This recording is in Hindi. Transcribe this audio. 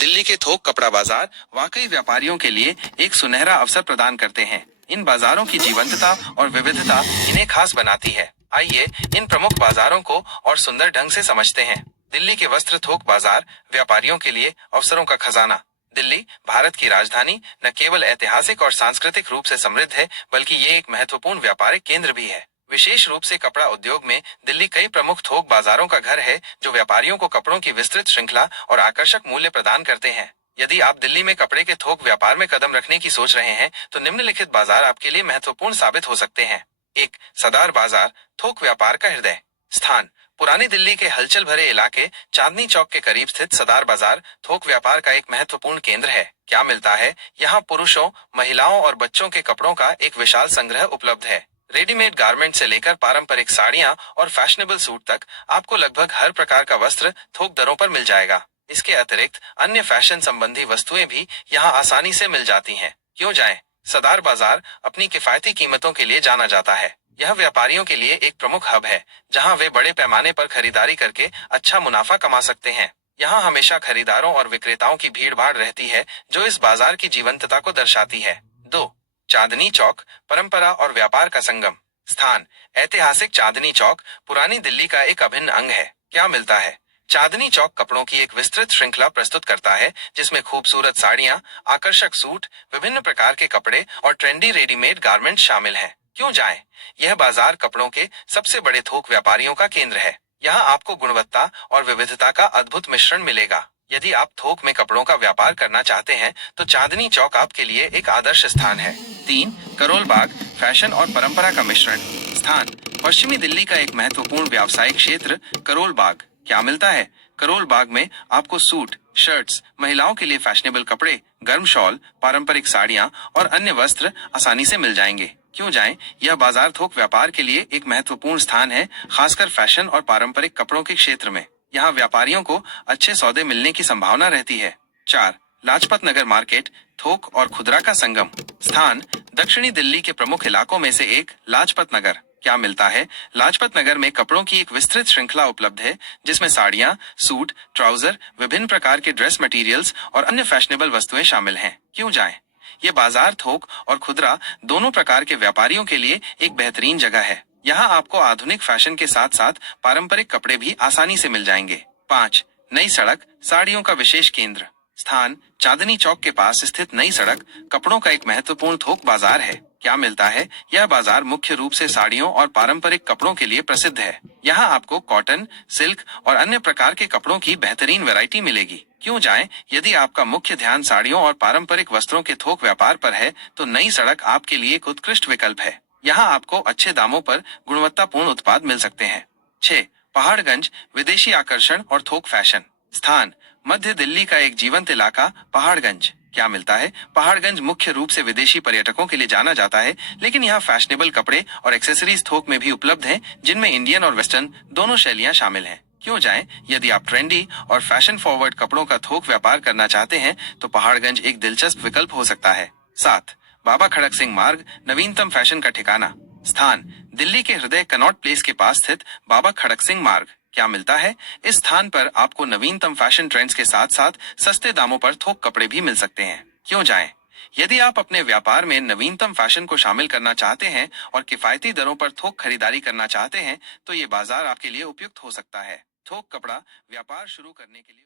दिल्ली के थोक कपड़ा बाजार वाकई व्यापारियों के लिए एक सुनहरा अवसर प्रदान करते हैं। इन बाजारों की जीवंतता और विविधता इन्हें खास बनाती है। आइए इन प्रमुख बाजारों को और सुंदर ढंग से समझते हैं। दिल्ली के वस्त्र थोक बाजार व्यापारियों के लिए अवसरों का खजाना। दिल्ली भारत की राजधानी न केवल ऐतिहासिक और सांस्कृतिक रूप से समृद्ध है, बल्कि ये एक महत्वपूर्ण व्यापारिक केंद्र भी है। विशेष रूप से कपड़ा उद्योग में दिल्ली कई प्रमुख थोक बाजारों का घर है, जो व्यापारियों को कपड़ों की विस्तृत श्रृंखला और आकर्षक मूल्य प्रदान करते हैं। यदि आप दिल्ली में कपड़े के थोक व्यापार में कदम रखने की सोच रहे हैं, तो निम्नलिखित बाजार आपके लिए महत्वपूर्ण साबित हो सकते हैं। एक, सदार बाजार, थोक व्यापार का हृदय। स्थान, पुरानी दिल्ली के हलचल भरे इलाके चांदनी चौक के करीब स्थित सदार बाजार थोक व्यापार का एक महत्वपूर्ण केंद्र है। क्या मिलता है यहाँ? पुरुषों, महिलाओं और बच्चों के कपड़ों का एक विशाल संग्रह उपलब्ध है। रेडीमेड गारमेंट से लेकर पारंपरिक साड़ियां और फैशनेबल सूट तक आपको लगभग हर प्रकार का वस्त्र थोक दरों पर मिल जाएगा। इसके अतिरिक्त अन्य फैशन संबंधी वस्तुएं भी यहाँ आसानी से मिल जाती हैं। क्यों जाएं? सदार बाजार अपनी किफायती कीमतों के लिए जाना जाता है। यह व्यापारियों के लिए एक प्रमुख हब है, जहां वे बड़े पैमाने पर खरीदारी करके अच्छा मुनाफा कमा सकते हैं। यहाँ हमेशा खरीदारों और विक्रेताओं की भीड़ भाड़ रहती है, जो इस बाजार की जीवंतता को दर्शाती है। दो, चांदनी चौक, परंपरा और व्यापार का संगम। स्थान, ऐतिहासिक चांदनी चौक पुरानी दिल्ली का एक अभिन्न अंग है। क्या मिलता है? चांदनी चौक कपड़ों की एक विस्तृत श्रृंखला प्रस्तुत करता है, जिसमें खूबसूरत साड़ियां, आकर्षक सूट, विभिन्न प्रकार के कपड़े और ट्रेंडी रेडीमेड गारमेंट शामिल हैं। क्यों जाएं? यह बाजार कपड़ों के सबसे बड़े थोक व्यापारियों का केंद्र है। यहाँ आपको गुणवत्ता और विविधता का अद्भुत मिश्रण मिलेगा। यदि आप थोक में कपड़ों का व्यापार करना चाहते हैं, तो चांदनी चौक आपके लिए एक आदर्श स्थान है। तीन, करोल बाग, फैशन और परंपरा का मिश्रण। स्थान, पश्चिमी दिल्ली का एक महत्वपूर्ण व्यावसायिक क्षेत्र करोल बाग। क्या मिलता है? करोल बाग में आपको सूट, शर्ट्स, महिलाओं के लिए फैशनेबल कपड़े, गर्म शॉल, पारंपरिक साड़ियां और अन्य वस्त्र आसानी से मिल जाएंगे। क्यों जाएं? यह बाजार थोक व्यापार के लिए एक महत्वपूर्ण स्थान है, खासकर फैशन और पारंपरिक कपड़ों के क्षेत्र में। यहाँ व्यापारियों को अच्छे सौदे मिलने की संभावना रहती है। चार, लाजपत नगर मार्केट, थोक और खुदरा का संगम। स्थान, दक्षिणी दिल्ली के प्रमुख इलाकों में से एक लाजपत नगर। क्या मिलता है? लाजपत नगर में कपड़ों की एक विस्तृत श्रृंखला उपलब्ध है, जिसमें साड़ियां, सूट, ट्राउजर, विभिन्न प्रकार के ड्रेस मटेरियल्स और अन्य फैशनेबल वस्तुएं शामिल हैं। क्यों जाएं? ये बाजार थोक और खुदरा दोनों प्रकार के व्यापारियों के लिए एक बेहतरीन जगह है। यहाँ आपको आधुनिक फैशन के साथ साथ पारंपरिक कपड़े भी आसानी से मिल जाएंगे। पाँच, नई सड़क, साड़ियों का विशेष केंद्र। स्थान, चांदनी चौक के पास स्थित नई सड़क कपड़ों का एक महत्वपूर्ण थोक बाजार है। क्या मिलता है? यह बाजार मुख्य रूप से साड़ियों और पारंपरिक कपड़ों के लिए प्रसिद्ध है। यहाँ आपको कॉटन, सिल्क और अन्य प्रकार के कपड़ों की बेहतरीन वैरायटी मिलेगी। क्यों जाएं? यदि आपका मुख्य ध्यान साड़ियों और पारंपरिक वस्त्रों के थोक व्यापार पर है, तो नई सड़क आपके लिए एक उत्कृष्ट विकल्प है। यहाँ आपको अच्छे दामों पर गुणवत्तापूर्ण उत्पाद मिल सकते हैं। 6, पहाड़गंज, विदेशी आकर्षण और थोक फैशन। स्थान, मध्य दिल्ली का एक जीवंत इलाका पहाड़गंज। क्या मिलता है? पहाड़गंज मुख्य रूप से विदेशी पर्यटकों के लिए जाना जाता है, लेकिन यहाँ फैशनेबल कपड़े और एक्सेसरीज थोक में भी उपलब्ध हैं, जिनमें इंडियन और वेस्टर्न दोनों शैलियां शामिल हैं। क्यों जाएं? यदि आप ट्रेंडी और फैशन फॉरवर्ड कपड़ों का थोक व्यापार करना चाहते हैं, तो पहाड़गंज एक दिलचस्प विकल्प हो सकता है। 7, बाबा खड़क सिंह मार्ग, नवीनतम फैशन का ठिकाना। स्थान, दिल्ली के हृदय कनॉट प्लेस के पास स्थित बाबा खड़क सिंह मार्ग। क्या मिलता है? इस स्थान पर आपको नवीनतम फैशन ट्रेंड्स के साथ साथ सस्ते दामों पर थोक कपड़े भी मिल सकते हैं। क्यों जाएं? यदि आप अपने व्यापार में नवीनतम फैशन को शामिल करना चाहते हैं और किफायती दरों पर थोक खरीदारी करना चाहते हैं, तो ये बाजार आपके लिए उपयुक्त हो सकता है। थोक कपड़ा व्यापार शुरू करने के लिए